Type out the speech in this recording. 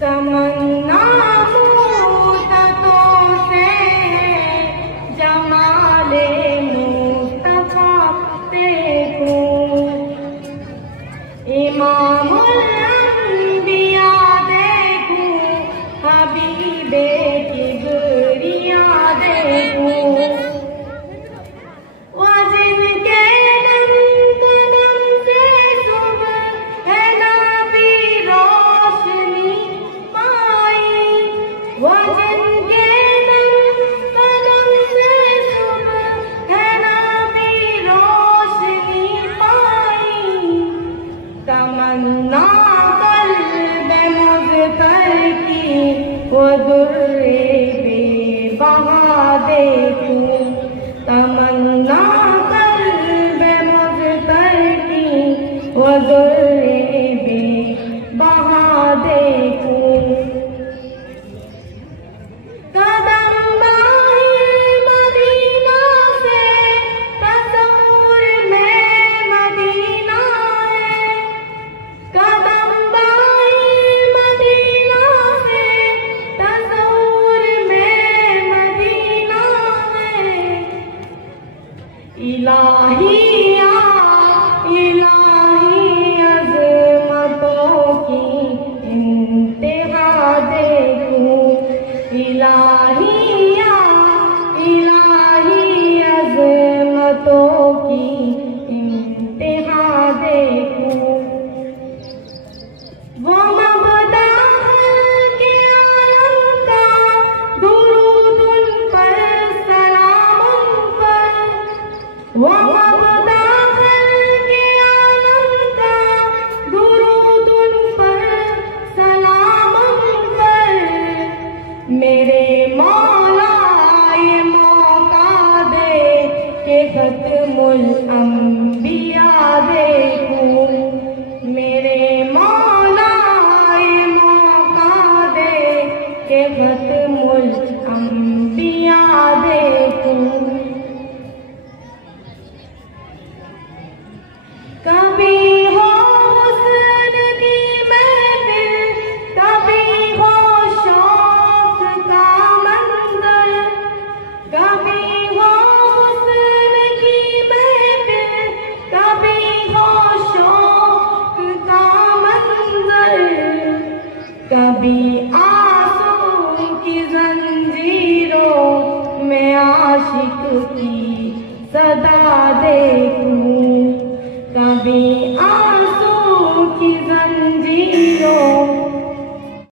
तमन्ना मुद्दतों से जमाले मुस्तफा देखूं, इमामुल अंबिया देखूं, हबीबे किबरिया देखूं। तमन्ना क़ल्ब मुज़्फ़र की वो दुर्रे बेबहा देखूं, तमन्ना क़ल्ब मुज़्फ़र की वो दुर्रे बेबहा देखूं। कदम बाहिर मदीना से तस्वुर में मदीना है, कदम बाहिर मदीना से तस्वुर में मदीना है। इलाहिया इलाही अज़मतों की इंतहा देखूं, इलाहिया इलाही अज़मतों की इंतहा देखूं। वो